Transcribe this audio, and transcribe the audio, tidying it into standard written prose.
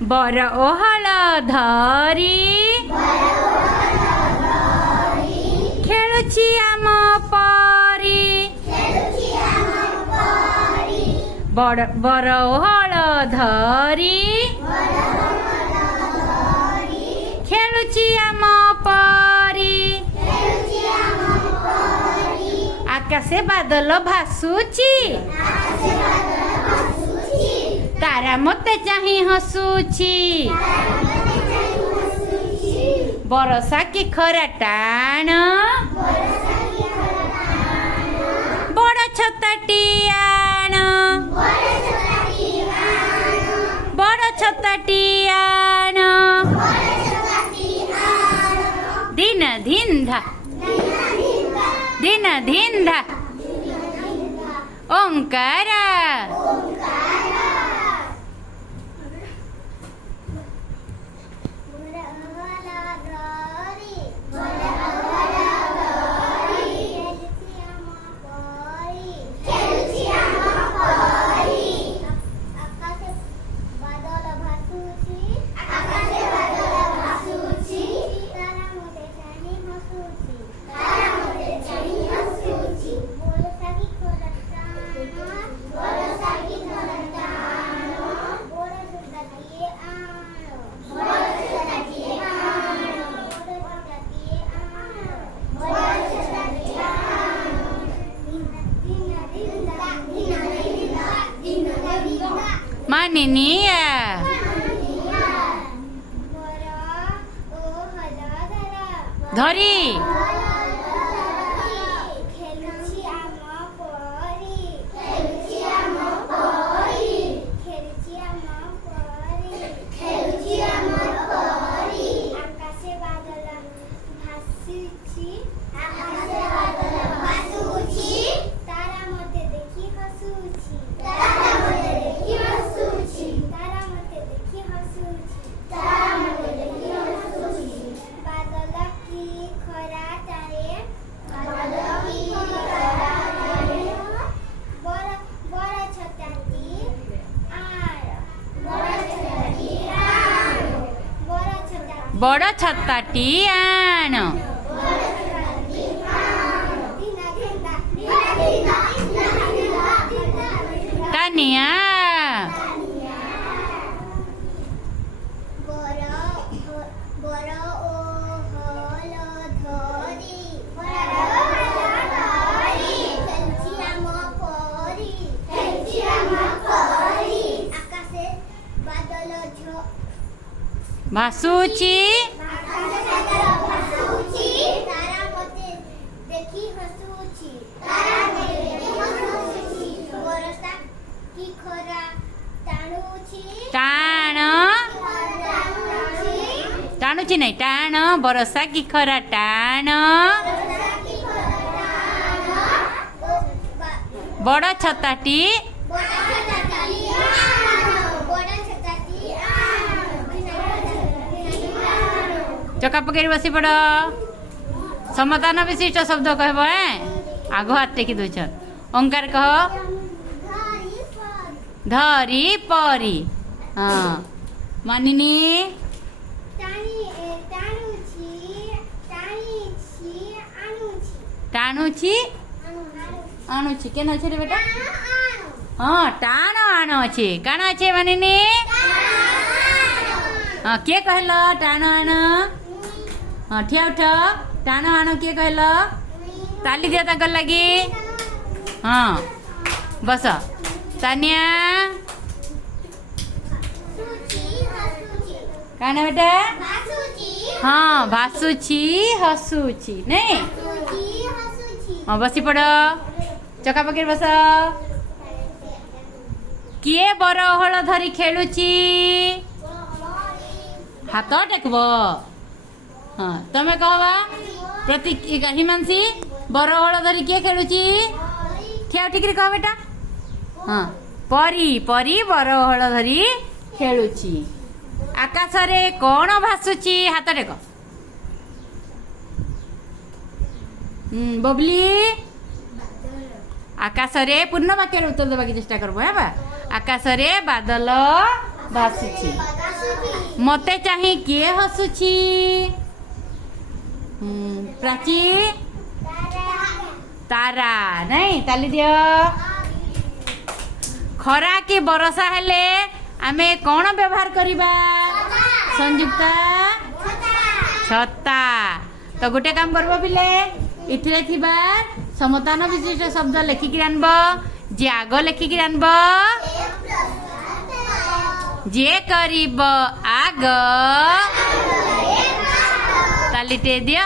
बर ओहळ धरी खेलुची आम परी बर ओहळ धरी खेलुची आम परी आकाशे बादल भासुची तारा मते चाही हसुची बरसा की खरा टाण बड़ छताटी आण बड़ छताटी आण दिन धिंधा दिन धिंधा ओंकारा मानिनिया धरी बड़ छताटी आण तानिया भासुची टाण टाणुची नाही टाण बरसा की खरा टाण बड़ छताटी चका पकड़ी बसी पड़ समाधान विशिष्ट शब्द कहब आग हाथ टेकी दौन ओंकार कह धरी परी हाँ मानिनी टाणुची आणुची केन अच्छे रे बेटा हाँ टाण आण अच्छे काण अच्छे मानिनी हाँ किए कहल टाण आण हाँ ठिया उठ टाण आण किए कहल ताली दिया ताकर लगी हाँ बस तानिया काना बेटा हाँ भासुची हसुची नहीं हाँ बसी पड़ चका पकड़ बस किए बर ओहळ धरी खेलुची हाथ टेकब हाँ तमें कहवा प्रति हिमांशी बर ओहळ धरी किए खेलुची ठिया उठिक कह बेटा हाँ परी परी बर ओहळ धरी खेलुची आकाश रे कौन भासुची हाथ टेक बबली आकाश रे पूर्ण वाक्य उत्तर देवा चेष्टा करब है आकाश रे बादल ଭାସୁଛି। ମତେ ଚାହିଁ କିଏ ହସୁଛି? ପ୍ରାଚୀ ତାରା ନାଇଁ ତାଲି ଦିଅ। ଖରା କି ବର୍ଷା ହେଲେ ଆମେ କ'ଣ ବ୍ୟବହାର କରିବା? ସଂଯୁକ୍ତା ଛତା। ତ ଗୋଟେ କାମ କରିବ ପିଲେ, ଏଥିରେ ଥିବା ସମତାନ ବିଶିଷ୍ଟ ଶବ୍ଦ ଲେଖିକି ଆଣିବ। ଯେ ଆଗ ଲେଖିକି ଆଣିବ, ଯେ କରିବ ଆଗ ତାଲିଟେ ଦିଅ।